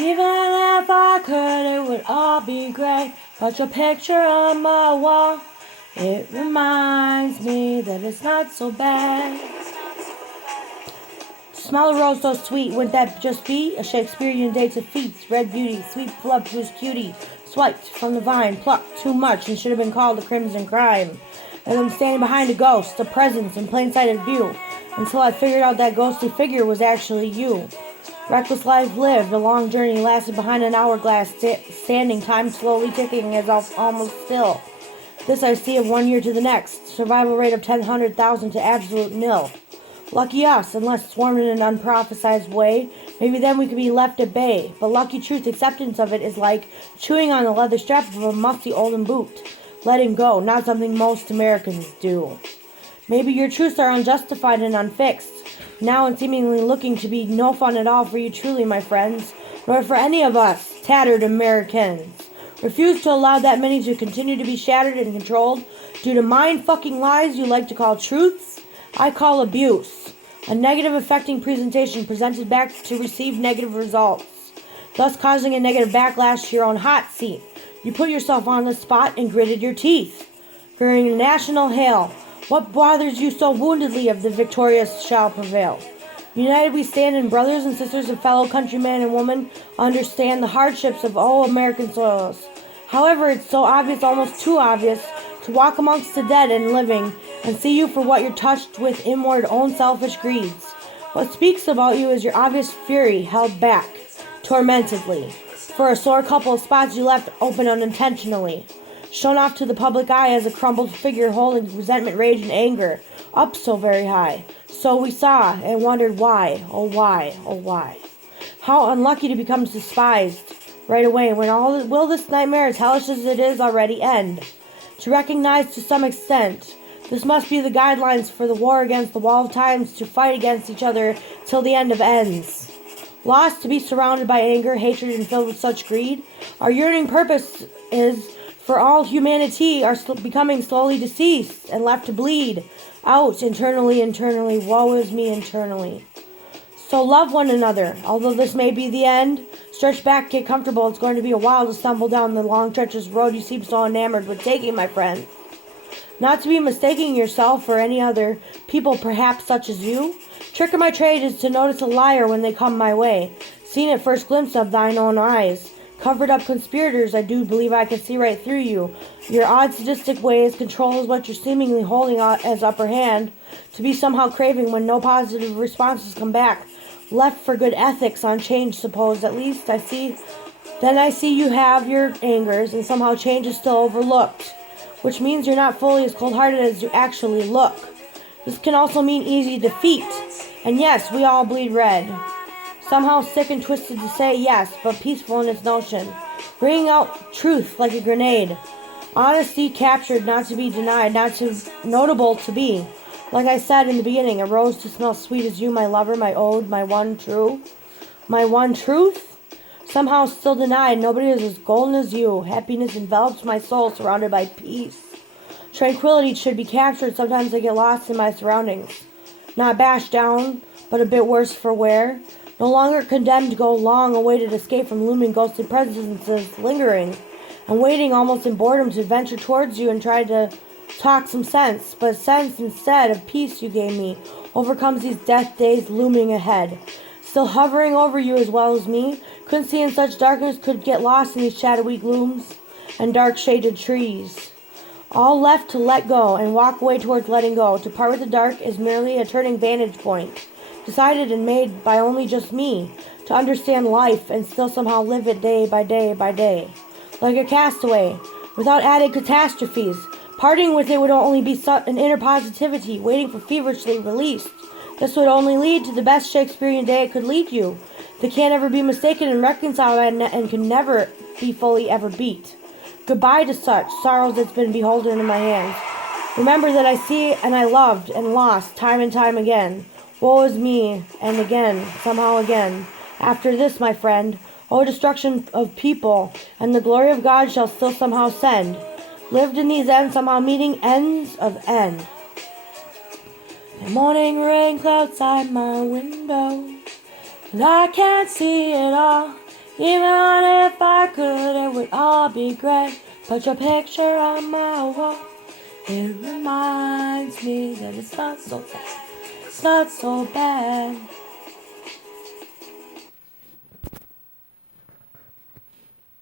Even if I could, it would all be great. But your picture on my wall, it reminds me that it's not so bad. Smell a rose so sweet, wouldn't that just be a Shakespearean day to feats? Red beauty, sweet voluptuous cutie, swiped from the vine, plucked too much and should have been called a crimson crime. As I'm standing behind a ghost, a presence in plain sight of view, until I figured out that ghostly figure was actually you. Reckless life lived, a long journey lasted behind an hourglass, standing, time slowly ticking as almost still. This I see of 1 year to the next, survival rate of 10,000 to absolute nil. Lucky us, unless swarmed in an unprophesized way, maybe then we could be left at bay. But lucky truth acceptance of it is like chewing on the leather strap of a musty olden boot. Letting go, not something most Americans do. Maybe your truths are unjustified and unfixed, now and seemingly looking to be no fun at all for you truly, my friends, nor for any of us, tattered Americans. Refuse to allow that many to continue to be shattered and controlled due to mind-fucking lies you like to call truths? I call abuse. A negative affecting presentation presented back to receive negative results, thus causing a negative backlash to your own hot seat. You put yourself on the spot and gritted your teeth. During a national hail, what bothers you so woundedly of the victorious shall prevail? United we stand, and brothers and sisters and fellow countrymen and women understand the hardships of all American soils. However, it's so obvious, almost too obvious, to walk amongst the dead and living and see you for what you're touched with inward own selfish greeds. What speaks about you is your obvious fury held back, tormentedly, for a sore couple of spots you left open unintentionally, shown off to the public eye as a crumbled figure holding resentment, rage, and anger, up so very high. So we saw and wondered why, oh why, oh why. How unlucky to become despised right away when all will this nightmare, as hellish as it is, already end. To recognize to some extent, this must be the guidelines for the war against the wall of times, to fight against each other till the end of ends. Lost to be surrounded by anger, hatred, and filled with such greed, our yearning purpose is for all humanity are becoming slowly deceased and left to bleed out internally, woe is me internally. So love one another, although this may be the end. Stretch back, get comfortable, it's going to be a while to stumble down the long treacherous road you seem so enamored with taking, my friend. Not to be mistaking yourself for any other people perhaps such as you. Trick of my trade is to notice a liar when they come my way, seen at first glimpse of thine own eyes. Covered up conspirators, I do believe I can see right through you. Your odd sadistic ways control is what you're seemingly holding as upper hand, to be somehow craving when no positive responses come back. Left for good ethics on change, suppose, at least I see. Then I see you have your angers, and somehow change is still overlooked, which means you're not fully as cold-hearted as you actually look. This can also mean easy defeat, and yes, we all bleed red. Somehow sick and twisted to say yes, but peaceful in its notion. Bringing out truth like a grenade. Honesty captured, not to be denied, not too notable to be. Like I said in the beginning, a rose to smell sweet as you, my lover, my ode, my one true. My one truth? Somehow still denied, nobody is as golden as you. Happiness envelops my soul, surrounded by peace. Tranquility should be captured, sometimes I get lost in my surroundings. Not bashed down, but a bit worse for wear. No longer condemned to go long awaited escape from looming ghostly presences lingering, and waiting almost in boredom to venture towards you and try to talk some sense, but sense instead of peace you gave me overcomes these death days looming ahead. Still hovering over you as well as me, couldn't see in such darkness, could get lost in these shadowy glooms and dark shaded trees. All left to let go and walk away towards letting go. To part with the dark is merely a turning vantage point, decided and made by only just me, to understand life and still somehow live it day by day by day. Like a castaway, without added catastrophes. Parting with it would only be an inner positivity, waiting for feverishly released. This would only lead to the best Shakespearean day it could lead you. That can't ever be mistaken and reconciled and can never be fully ever beat. Goodbye to such sorrows that's been beholden in my hands. Remember that I see and I loved and lost time and time again. Woe is me, and again, somehow again. After this, my friend, O destruction of people, and the glory of God shall still somehow send. Lived in these ends, somehow meeting ends of end. The morning rain clouds outside my window, and I can't see it all. Even if I could, it would all be great. Put your picture on my wall. It reminds me that it's not so bad. It's not so bad.